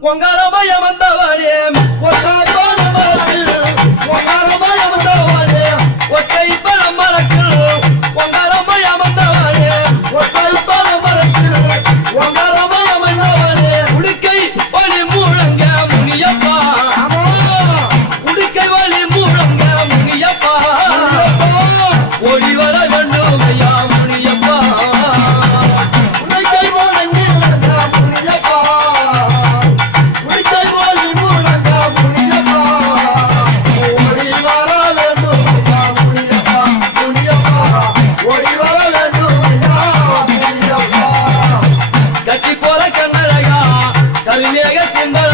广告老板要们到 I got llega siendo